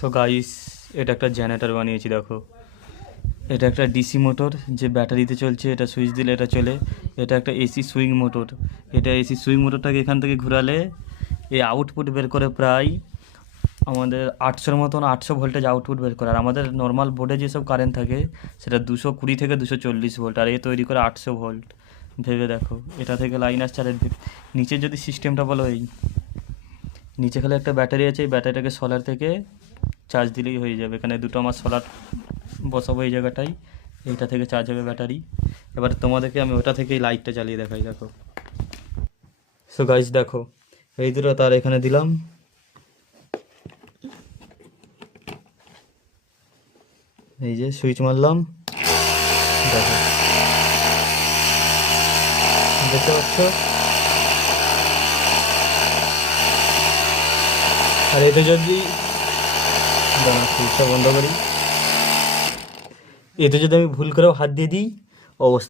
So guys, এটা একটা generator বানিয়েছি দেখো। এটা একটা ডিসি মোটর যে ব্যাটারিতে চলছে, এটা সুইচ দিলে এটা চলে। এটা একটা এসি সুইং মোটর। এটা এসি সুইং মোটরটাকে এখান থেকে ঘোরালে এই আউটপুট বের করে প্রায় আমাদের 800-র মতন 800 ভোল্টেজ আউটপুট বের করে। আর আমাদের নর্মাল বোর্ডে যেসব কারেন্ট থাকে সেটা 220 থেকে 240 ভোল্ট, আর এ তৈরি করে 800 ভোল্ট। ভেবে দেখো, এটা থেকে লাইন আসছে। আর নিচে যদি সিস্টেমটা বলো, এই নিচে খালি একটা ব্যাটারি আছে, এই ব্যাটারিটাকে সোলার থেকে চার্জ দিলেই হয়ে যাবে। এখানে দুটো আমার সোলার বসাবো এই জায়গাটায়, এইটা থেকে চার্জ হবে ব্যাটারি। এবার তোমাদেরকে আমি ওটা থেকেই লাইটটা জ্বালিয়ে দেখাই দেখো। সো গাইস দেখো, এই দুটো তার এখানে দিলাম, এই যে সুইচ মারলাম, দেখো দেখতে পাচ্ছ। আর এতে যদি সুইচটা বন্ধ করি, এতে যদি আমি ভুল করেও হাত দিয়ে দিই, অবস্থা